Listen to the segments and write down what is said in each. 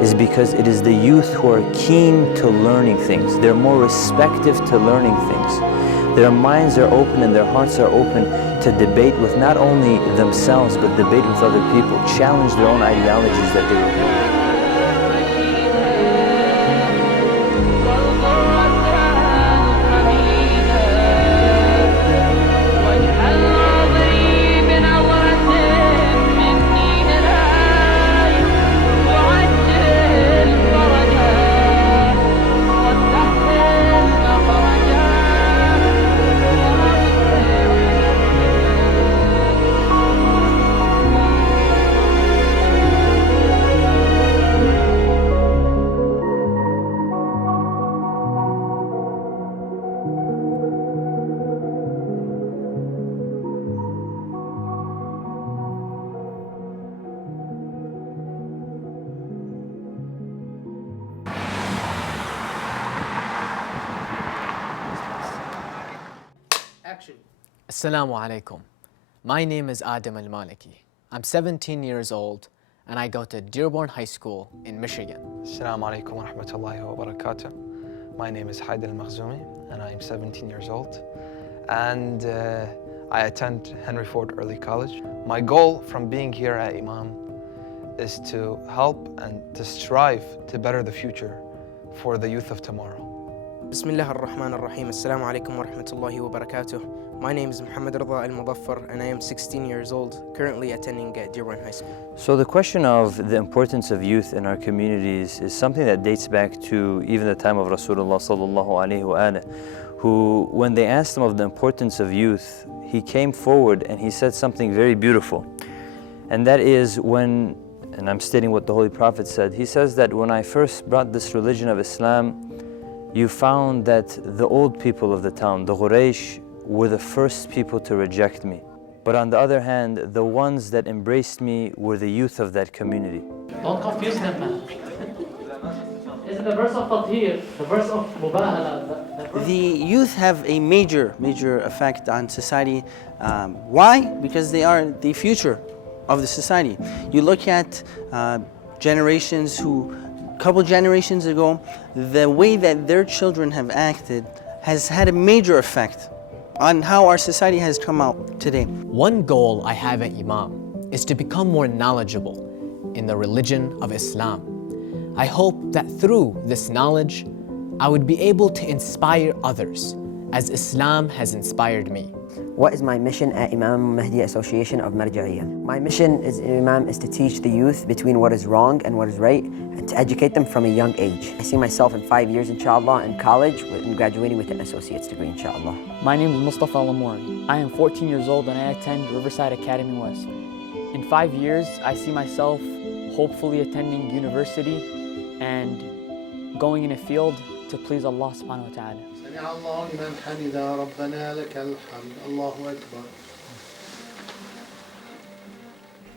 is because it is the youth who are keen to learning things. They're more receptive to learning things. Their minds are open and their hearts are open to debate with not only themselves, but debate with other people, challenge their own ideologies that they were holding. Assalamu alaikum. My name is Almaliki. I'm 17 years old and I go to Dearborn High School in Michigan. Assalamu alaikum wa rahmatullahi wa barakatuh. My name is Hussein and I'm 17 years old and I attend Henry Ford Early College. My goal from being here at Imam is to help and to strive to better the future for the youth of tomorrow. Bismillah ar-Rahman ar-Rahim. Assalamu alaikum wa rahmatullahi wa barakatuh. My name is Muhammad Rida al-Mudaffar and I am 16 years old, currently attending Dearborn High School. So the question of the importance of youth in our communities is something that dates back to even the time of Rasulullah sallallahu alaihi wasallam, who, when they asked him of the importance of youth, he came forward and he said something very beautiful. And that is when, and I'm stating what the Holy Prophet said, he says that when I first brought this religion of Islam, you found that the old people of the town, the Quraysh, were the first people to reject me. But on the other hand, the ones that embraced me were the youth of that community. Don't confuse them, man. Is it the verse of Tathir, the verse of Mubahala? The youth have a major effect on society. Why? Because they are the future of the society. You look at generations who, couple generations ago, the way that their children have acted has had a major effect on how our society has come out today. One goal I have at Imam is to become more knowledgeable in the religion of Islam. I hope that through this knowledge, I would be able to inspire others as Islam has inspired me. What is my mission at Imam Mahdi Association of Marja'iyah? My mission as Imam is to teach the youth between what is wrong and what is right and to educate them from a young age. I see myself in 5 years, inshallah, in college and graduating with an associate's degree, inshallah. My name is Mustafa Lamori. I am 14 years old and I attend Riverside Academy West. In 5 years, I see myself hopefully attending university and going in a field to please Allah subhanahu wa ta'ala. سمع الله لمن حمده ربنا لك الحمد الله أكبر.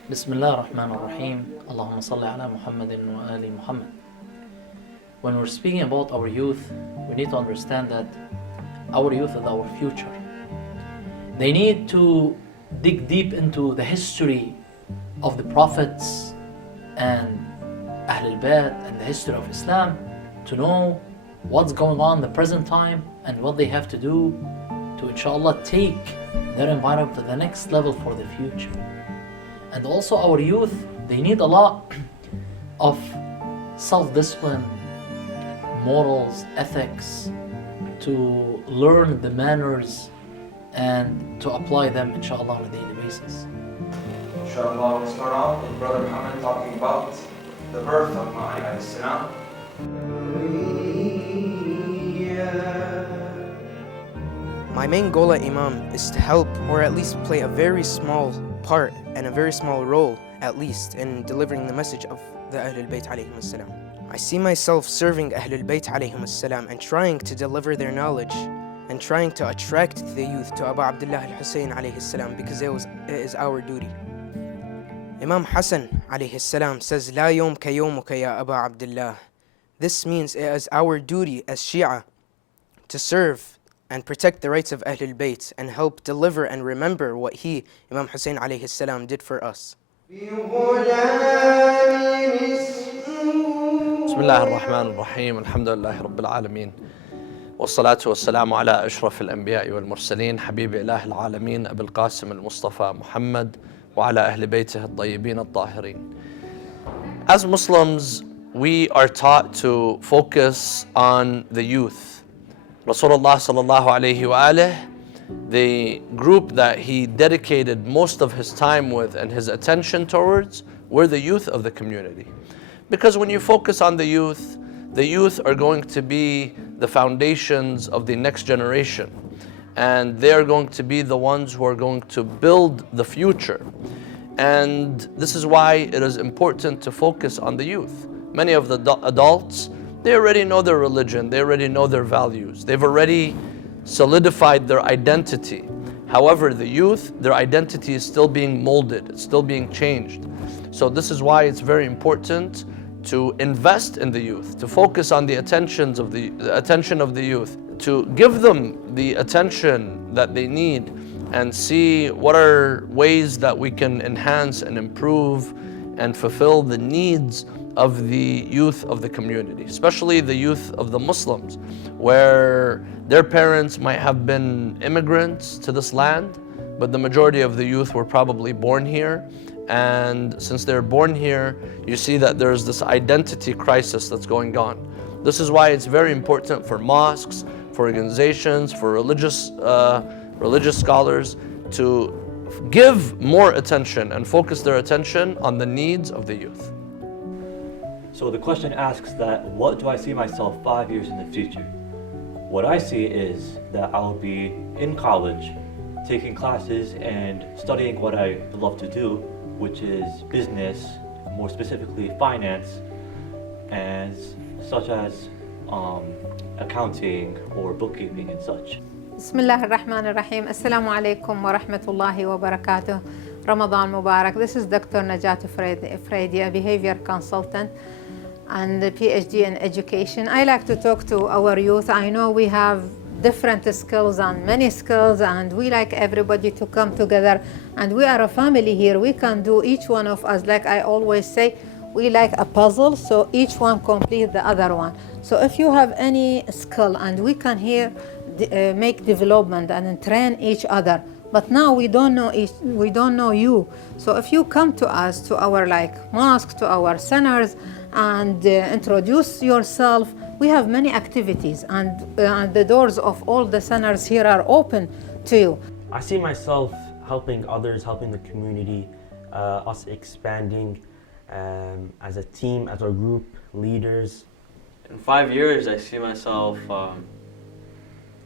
بسم الله الرحمن الرحيم. اللهم صل على محمد وآل Muhammad. When we're speaking about our youth, we need to understand that our youth is our future. They need to dig deep into the history of the prophets and Ahl al-Bayt and the history of Islam to know what's going on in the present time and what they have to do to inshallah take their environment to the next level for the future. And also our youth, they need a lot of self-discipline, morals, ethics, to learn the manners and to apply them inshallah on a daily basis. Inshallah, we'll start off with Brother Muhammad talking about the birth of Ma'ai alayhi salam. My main goal at Imam is to help, or at least play a very small part and a very small role, at least, in delivering the message of the Ahlul Bayt alayhim as-salam. I see myself serving Ahlul Bayt alayhim as-salam and trying to deliver their knowledge and trying to attract the youth to Abu Abdullah al-Hussein alayhi salam because it is our duty. Imam Hassan alayhi salam says, "La yawm ka yawmuka ya Abu Abdullah." This means it is our duty as Shia to serve and protect the rights of Ahlul Bayt and help deliver and remember what he, Imam Hussein alayhi salam, did for us. بسم الله الرحمن الرحيم الحمد لله رب العالمين والصلاة والسلام على أشرف الأنبياء والمرسلين حبيب إله العالمين أبي القاسم المصطفى محمد وعلى أهل بيته الطيبين الطاهرين. As Muslims, we are taught to focus on the youth. Rasulullah sallallahu alayhi wa alihi, the group that he dedicated most of his time with and his attention towards were the youth of the community. Because when you focus on the youth are going to be the foundations of the next generation. And they are going to be the ones who are going to build the future. And this is why it is important to focus on the youth. Many of the adults, they already know their religion, they already know their values, they've already solidified their identity. However, the youth, their identity is still being molded, it's still being changed. So this is why it's very important to invest in the youth, to focus on the attention of the youth, to give them the attention that they need and see what are ways that we can enhance and improve and fulfill the needs of the youth of the community, especially the youth of the Muslims, where their parents might have been immigrants to this land, but the majority of the youth were probably born here. And since they're born here, you see that there's this identity crisis that's going on. This is why it's very important for mosques, for organizations, for religious scholars to give more attention and focus their attention on the needs of the youth. So the question asks that, what do I see myself 5 years in the future? What I see is that I will be in college, taking classes and studying what I love to do, which is business, more specifically finance, such as accounting or bookkeeping and such. بسم الله الرحمن الرحيم. السلام عليكم ورحمة الله وبركاته. Ramadan Mubarak. This is Dr. Najat Fraidia, behavior consultant and a PhD in education. I like to talk to our youth. I know we have different skills and many skills, and we like everybody to come together, and we are a family here. We can do, each one of us, like I always say, we like a puzzle, so each one complete the other one. So if you have any skill, and we can here make development and train each other. But now we don't know you. So if you come to us, to our mosque, to our centers, and introduce yourself, we have many activities, and the doors of all the centers here are open to you. I see myself helping others, helping the community, us expanding as a team, as our group leaders. In 5 years, I see myself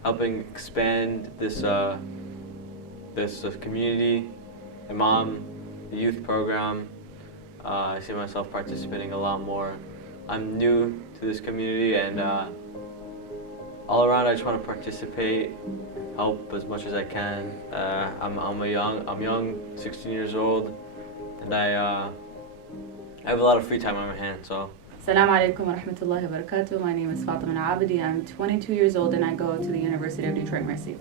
helping expand this community, Imam, the youth program. I see myself participating a lot more. I'm new to this community, and all around I just want to participate, help as much as I can. I'm young, 16 years old, and I have a lot of free time on my hands. So. Assalamu alaikum wa rahmatullahi wa barakatuh. My name is Fatima Abidi. I'm 22 years old and I go to the University of Detroit Mercy.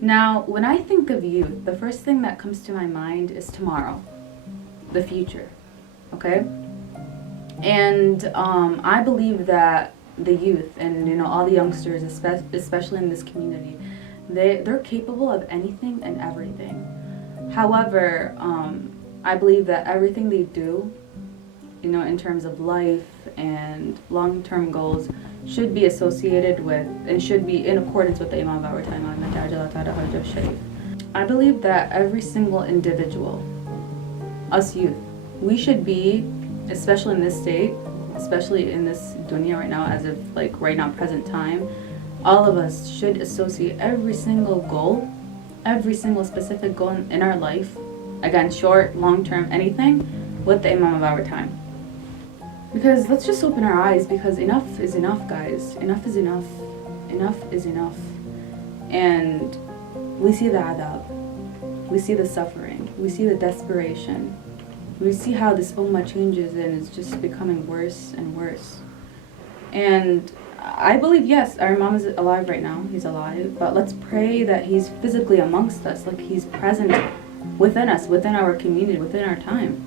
Now, when I think of youth, the first thing that comes to my mind is tomorrow, the future, okay? And I believe that the youth and all the youngsters, especially in this community, they're capable of anything and everything. However, I believe that everything they do, in terms of life and long-term goals, should be associated with and should be in accordance with the Imam of our time. I believe that every single individual, us youth, we should be, especially in this state, especially in this dunya right now, as of right now, present time, all of us should associate every single goal, every single specific goal in our life, again, short, long-term, anything, with the Imam of our time. Because let's just open our eyes, because enough is enough, guys. Enough is enough. Enough is enough. And we see the adab. We see the suffering. We see the desperation. We see how this ummah changes and is just becoming worse and worse. And I believe, yes, our Imam is alive right now. He's alive. But let's pray that he's physically amongst us, like he's present within us, within our community, within our time.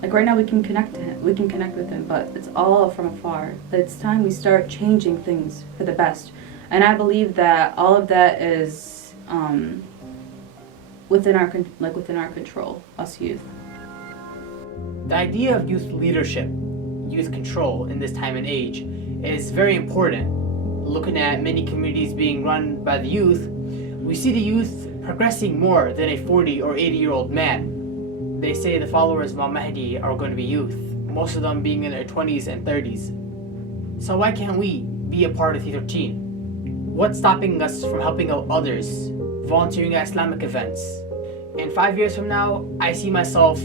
Like right now we can connect to him, we can connect with him, but it's all from afar. But it's time we start changing things for the best. And I believe that all of that is within our control, us youth. The idea of youth leadership, youth control in this time and age is very important. Looking at many communities being run by the youth, we see the youth progressing more than a 40 or 80-year-old man. They say the followers of Al-Mahdi are going to be youth, most of them being in their 20s and 30s. So why can't we be a part of T13? What's stopping us from helping out others, volunteering at Islamic events? In 5 years from now, I see myself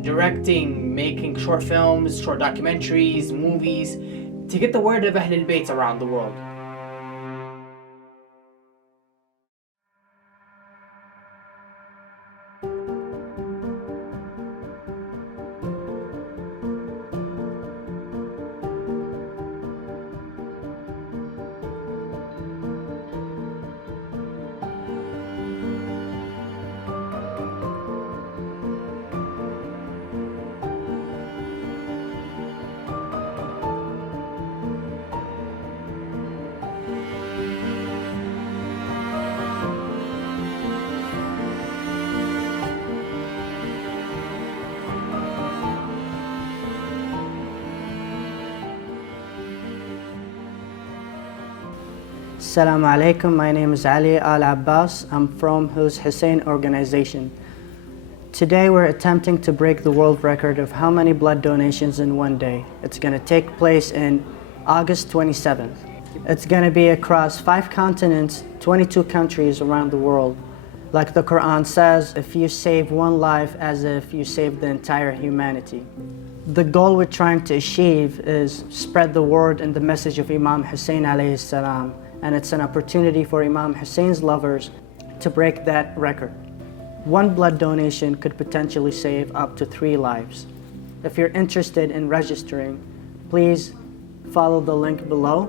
directing, making short films, short documentaries, movies, to get the word of Ahlul Bayt around the world. Assalamu alaikum, my name is Ali Al Abbas. I'm from Hussein organization. Today we're attempting to break the world record of how many blood donations in one day. It's going to take place in August 27th. It's going to be across 5 continents, 22 countries around the world. Like the Quran says, if you save one life as if you saved the entire humanity. The goal we're trying to achieve is spread the word and the message of Imam Hussein alayhi salam. And it's an opportunity for Imam Hussein's lovers to break that record. One blood donation could potentially save up to 3 lives. If you're interested in registering, please follow the link below.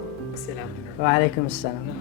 Wa alaikum assalam.